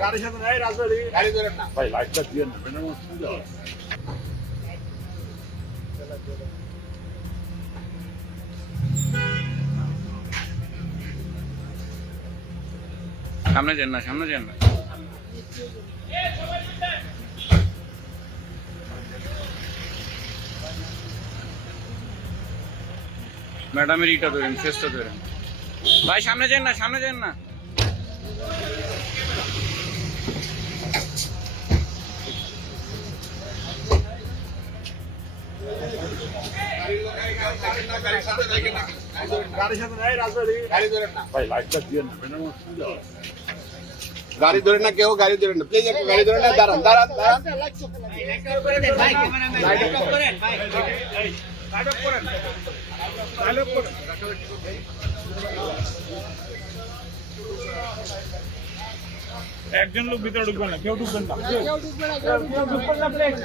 গাড়ির সাথে নাই রাজবাড়ি গাড়ি ধরেন না ভাই, লাইটটা দিয়ে না বেনার মধ্যে যাও। সামনে যান না, সামনে যান না। ম্যাডামের ইটা ধরেন, শেষটা ধরেন ভাই, সামনে যান না, সামনে যান না। গাড়ির সাথে নাই রাজবাড়ি গাড়ি ধরেন না ভাই, লাইটটা দিয়ে না বেনার মধ্যে যাও। গাড়ি ধরে না, কেউ গাড়ি ধরে না, প্লিজ একটু গাড়ি ধরে না, দাঁড়ান দাঁড়ান দাঁড়ান। একজন লোক ভিতরে ঢুকবেন না, কেউ ঢুকবেন না, কেউ ঢুকবেন না প্লিজ।